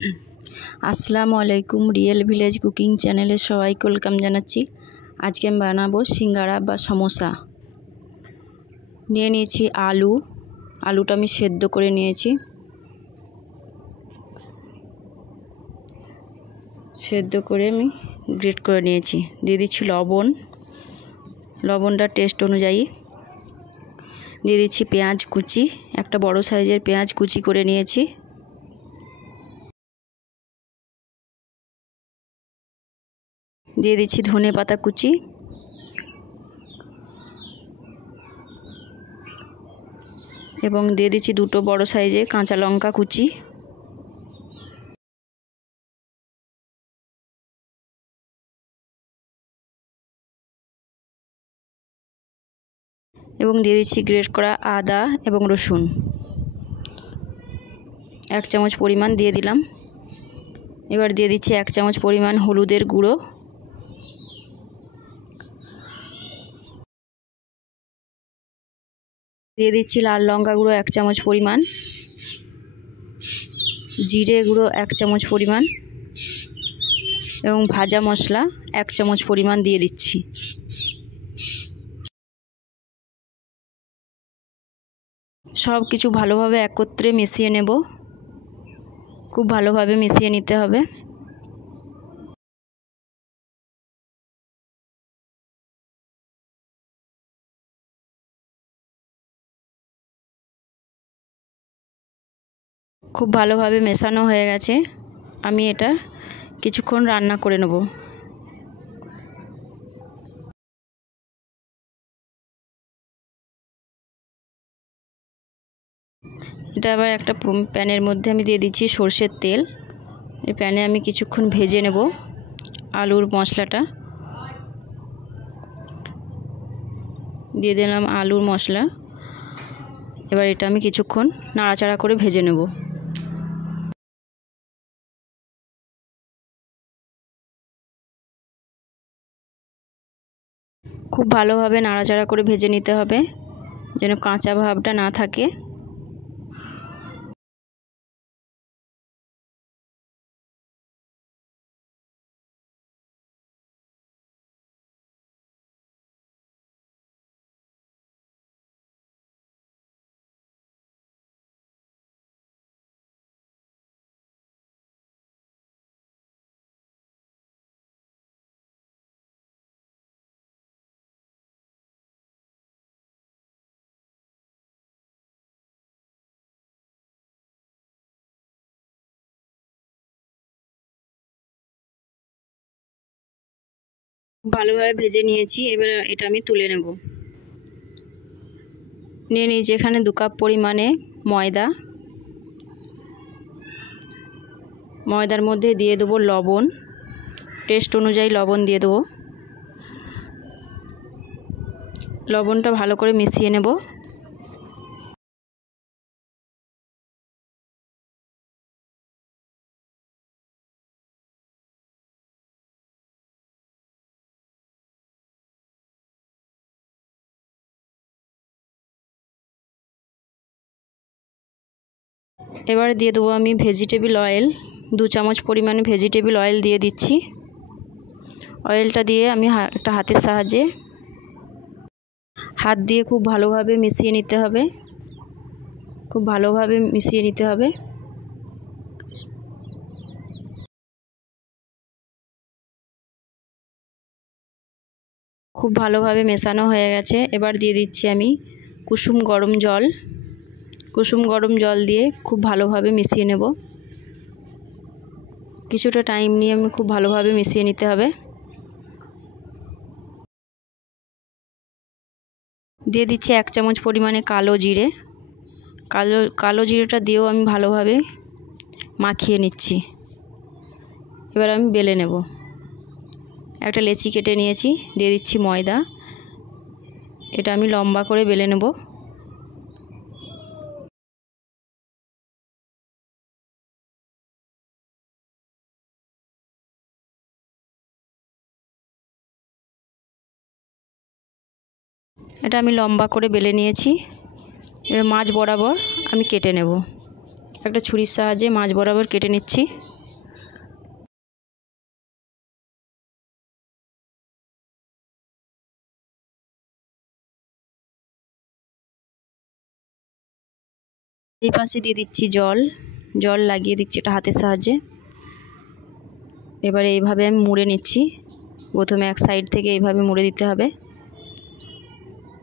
আসসালামু আলাইকুম। Real village cooking চ্যানেলে সবাইকে ওয়েলকাম জানাচ্ছি। আজকে আমি বানাবো সিঙ্গারা বা সমোসা। নিয়ে নিয়েছি আলুটা আমি সেদ্ধ করে নিয়েছি। সেদ্ধ করে আমি গ্রেট করে নিয়েছি। দিয়ে দিচ্ছি লবণটা টেস্ট অনুযায়ী। দিয়ে দিচ্ছি পেঁয়াজ কুচি, একটা বড় সাইজের পেঁয়াজ কুচি করে নিয়েছি। দিয়ে দিচ্ছি ধনে পাতা কুচি, এবং দিয়ে দিচ্ছি দুটো বড় সাইজের কাঁচা লঙ্কা কুচি। এবং দিয়ে দিচ্ছি গ্রেট করা আদা এবং রসুন 1 চামচ পরিমাণ দিয়ে দিলাম। এবার দিয়ে দিচ্ছি 1 চামচ পরিমাণ হলুদের গুঁড়ো, দিয়ে দিচ্ছি লাল লঙ্কা গুঁড়ো 1 চামচ পরিমাণ, জিরে গুঁড়ো 1 চামচ পরিমাণ এবং ভাজা মশলা 1 চামচ পরিমাণ দিয়ে দিচ্ছি। সব কিছু ভালোভাবে একত্রে মিশিয়ে নেব। খুব ভালোভাবে মিশিয়ে নিতে হবে। খুব ভালোভাবে মেশানো হয়ে গেছে। আমি এটা কিছুক্ষণ রান্না করে নেব। এটা আবার একটা প্যানের মধ্যে আমি দিয়ে দিচ্ছি সরষের তেল। এই প্যানে আমি কিছুক্ষণ ভেজে নেব আলুর মশলাটা। দিয়ে দিলাম আলুর মশলা। এবার এটা আমি কিছুক্ষণ নাড়াচাড়া করে ভেজে নেব। খুব ভালোভাবে নাড়াচাড়া করে ভেজে নিতে হবে যেন কাঁচা ভাবটা না থাকে। ভালোভাবে ভেজে নিয়েছি। এবার এটা আমি তুলে নেব। নিয়ে নিয়েছি এখানে 2 কাপ পরিমাণে ময়দার মধ্যে দিয়ে দেবো লবণ, টেস্ট অনুযায়ী লবণ দিয়ে দেবো। লবণটা ভালো করে মিশিয়ে নেব। এবার দিয়ে দেবো আমি ভেজিটেবল অয়েল, 2 চামচ পরিমাণে ভেজিটেবল অয়েল দিয়ে দিচ্ছি। অয়েলটা দিয়ে আমি একটা হাতের সাহায্যে হাত দিয়ে খুব ভালোভাবে মিশিয়ে নিতে হবে। খুব ভালোভাবে মিশিয়ে নিতে হবে। খুব ভালোভাবে মেশানো হয়ে গেছে। এবার দিয়ে দিচ্ছি আমি কুসুম গরম জল দিয়ে খুব ভালোভাবে মিশিয়ে নেব। কিছুটা টাইম নিয়ে আমি খুব ভালোভাবে মিশিয়ে নিতে হবে। দিয়ে দিচ্ছি 1 চামচ পরিমাণে কালো জিরেটা দিয়েও আমি ভালোভাবে মাখিয়ে নিচ্ছি। এবার আমি বেলে নেব। একটা লেচি কেটে নিয়েছি, দিয়ে দিচ্ছি ময়দা। এটা আমি লম্বা করে বেলে নেব। এটা আমি লম্বা করে বেলে নিয়েছি। এবার মাঝ বরাবর আমি কেটে নেব। একটা ছুরির সাহায্যে মাঝ বরাবর কেটে নিচ্ছি। এই পাশে দিয়ে দিচ্ছি জল লাগিয়ে দিচ্ছি এটা হাতের সাহায্যে। এবারে এইভাবে আমি মুড়ে নিচ্ছি। প্রথমে এক সাইড থেকে এইভাবে মুড়ে দিতে হবে,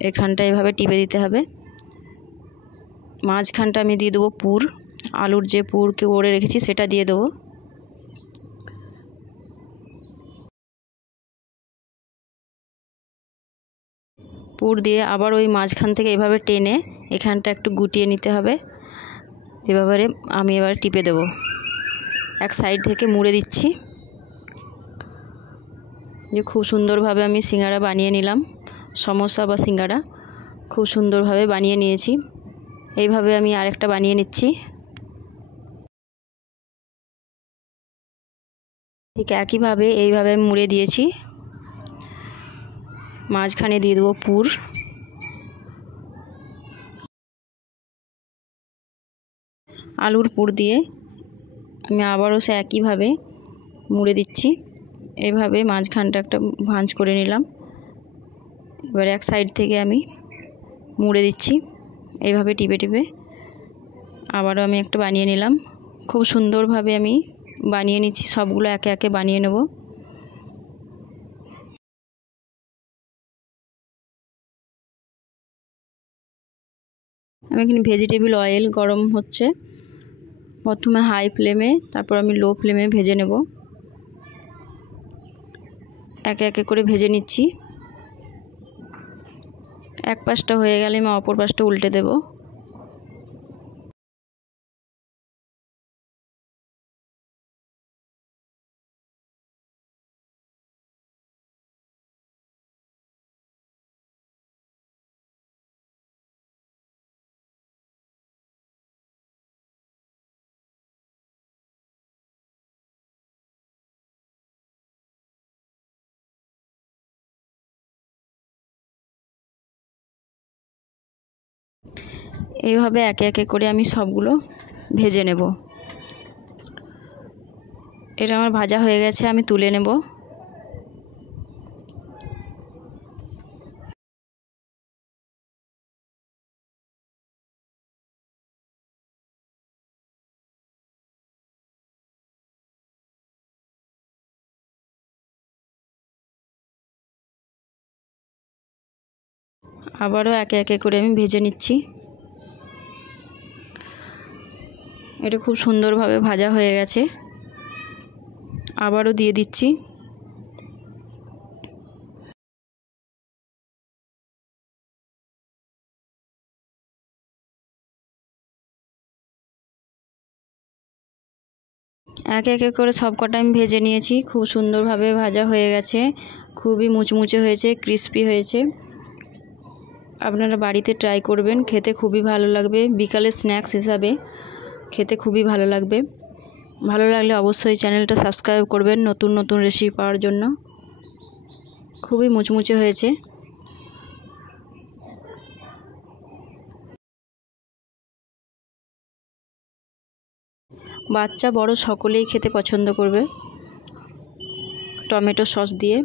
এখানটা এইভাবে টিপে দিতে হবে। মাঝখানটা আমি দিয়ে দেবো পুর, আলুর যে পুরকে ওড়ে রেখেছি সেটা দিয়ে দেবো। পুর দিয়ে আবার ওই মাঝখান থেকে এইভাবে টেনে এখানটা একটু গুটিয়ে নিতে হবে। এভাবে আমি এবার টিপে দেব। এক সাইড থেকে মুড়ে দিচ্ছি। যে খুব সুন্দরভাবে আমি সিঙ্গাড়া বানিয়ে নিলাম, সমোসা বা সিঙ্গাড়া খুব সুন্দরভাবে বানিয়ে নিয়েছি। এইভাবে আমি আরেকটা বানিয়ে নিচ্ছি। ঠিক একইভাবে এইভাবে আমি মুড়ে দিয়েছি। মাঝখানে দিয়ে দেবো পুর। আলুর পুর দিয়ে আমি আবারও সে একইভাবে মুড়ে দিচ্ছি। এইভাবে মাঝখানটা একটা ভাঁজ করে নিলাম। এবার এক সাইড থেকে আমি মুড়ে দিচ্ছি, এইভাবে টিপে টিপে আবারও আমি একটা বানিয়ে নিলাম। খুব সুন্দরভাবে আমি বানিয়ে নিচ্ছি, সবগুলো একে একে বানিয়ে নেব। আমি এখানে ভেজিটেবল অয়েল গরম হচ্ছে, প্রথমে হাই ফ্লেমে তারপর আমি লো ফ্লেমে ভেজে নেব। একে একে করে ভেজে নিচ্ছি। এক পাশটা হয়ে গেলে আমি অপর পাশটা উল্টে দেব। এইভাবে একে একে করে আমি সবগুলো ভেজে নেব। এটা আমার ভাজা হয়ে গেছে, আমি তুলে নেব। আবারও একে একে করে আমি ভেজে নিচ্ছি। এটা খুব সুন্দরভাবে ভাজা হয়ে গেছে। আবারও দিয়ে দিচ্ছি। একে একে করে সব কটা আমি ভেজে নিয়েছি। খুব সুন্দরভাবে ভাজা হয়ে গেছে, খুবই মুচমুচে হয়েছে, ক্রিস্পি হয়েছে। আপনারা বাড়িতে ট্রাই করবেন, খেতে খুবই ভালো লাগবে। বিকালের স্ন্যাক্স হিসাবে খেতে খুবই ভালো লাগবে। ভালো লাগলে অবশ্যই চ্যানেলটা সাবস্ক্রাইব করবেন নতুন নতুন রেসিপি পাওয়ার জন্য। খুবই মুচমুচে হয়েছে। বাচ্চা বড় সকলেই খেতে পছন্দ করবে টমেটো সস দিয়ে।